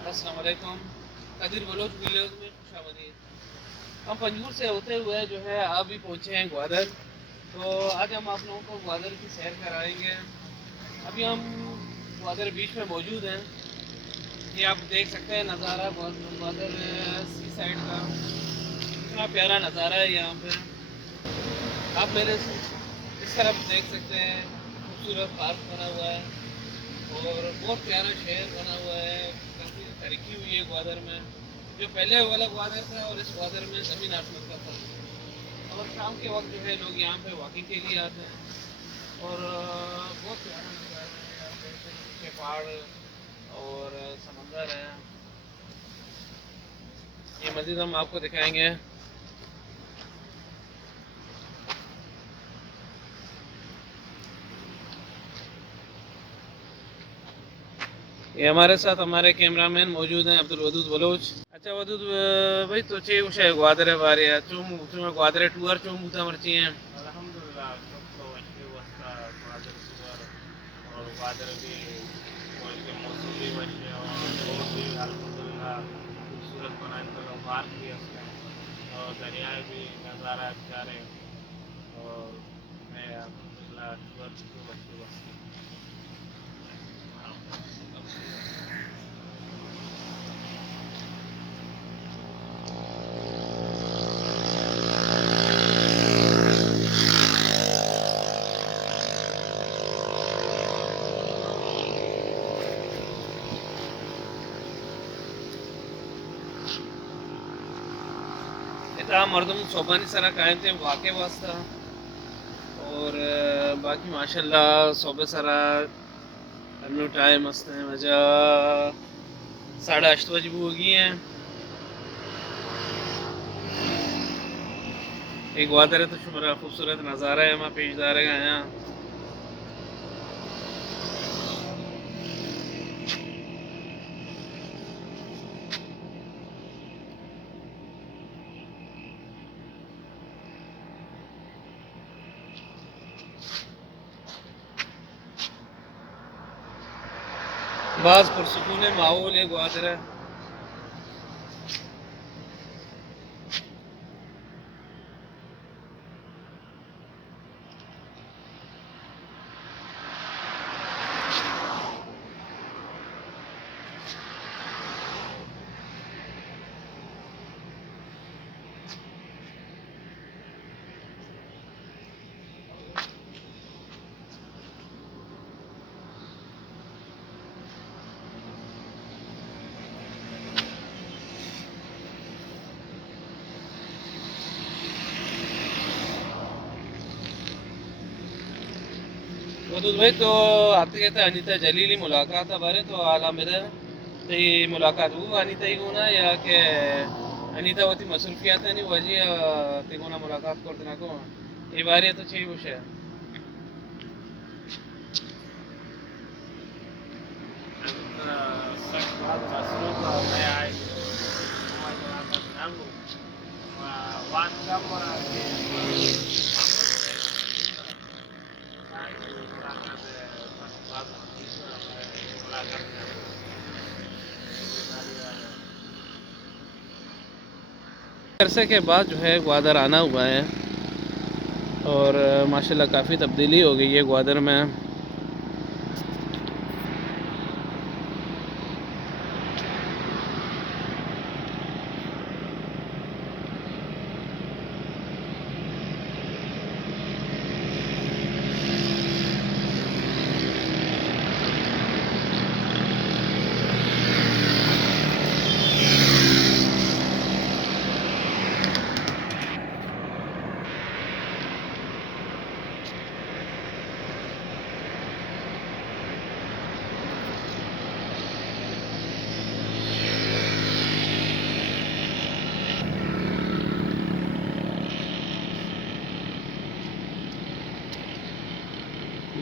अस्सलाम वालेकुम। Qadeer Bloch village में खुशामदीद। हम पंजूर से होते हुए जो है अभी पहुँचे हैं ग्वादर। तो आज हम आप लोगों को ग्वादर की सैर कराएंगे। अभी हम ग्वादर बीच में मौजूद हैं। ये आप देख सकते हैं नज़ारा ग्वादर सी साइड का। इतना प्यारा नज़ारा है यहाँ पे। आप मेरे इस तरफ देख सकते हैं, खूबसूरत पार्क बना हुआ है और बहुत प्यारा शहर बना हुआ है। काफ़ी तरक्की हुई है ग्वादर में। जो पहले वाला ग्वादर था और इस ग्वादर में ज़मीन आसमान का फर्क। और शाम के वक्त जो है लोग यहाँ पे वॉकिंग के लिए आते हैं और बहुत प्यारा नज़ारा है। आप देख सकते हैं पीछे पहाड़ और समंदर है। ये मज़ीद हम आपको दिखाएंगे। ये हमारे साथ हमारे कैमरामैन मौजूद हैं अब्दुल वदूद बलोच। अच्छा वदूद भाई तो चे उसे ग्वादरे बारे चुम तुम्हें ग्वादरे टूर चुम बुता मर्ची हैं। अल्हम्दुलिल्लाह सबको अच्छी अवस्था ग्वादर टूर और ग्वादर भी के मौसम भी अच्छे और रोड भी अल्हम्दुलिल्लाह खूबसूरत बनाए तो पार्क भी अच्छे और दरियाए भी नज़ारा अच्छा रहे और मैं अल्हम्दुलिल्लाह टूर को अच्छी अवस्था। इतना मर्दम सोबानी सारा कायम थे वाक़े वास्ता और बाकी माशाल्लाह सोबे सारा हमने टाइम मस्त है मजा 8:30 बजे भी हो गई हैं। एक ग्वादर है तो शुक्र खूबसूरत नज़ारा है वहाँ पेश जा रहे हैं। बाज पुरसकून माहौल है ग्वादर है। वदूद भाई तो आते कहते अनीता जलीली मुलाकात बारे तो आला मेरे तो ये मुलाकात वो अनीता ही होना या के अनीता होती मसरूफियात नहीं वजी ते कोना मुलाकात करते ना को ये बारे तो चाहिए कुछ है। सच बात मसरूफ मैं आई हमारे नाम wan kamera के अरसे के बाद जो है ग्वादर आना हुआ है और माशाल्लाह काफ़ी तब्दीली हो गई है ग्वादर में।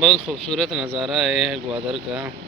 बहुत खूबसूरत नज़ारा है ग्वादर का।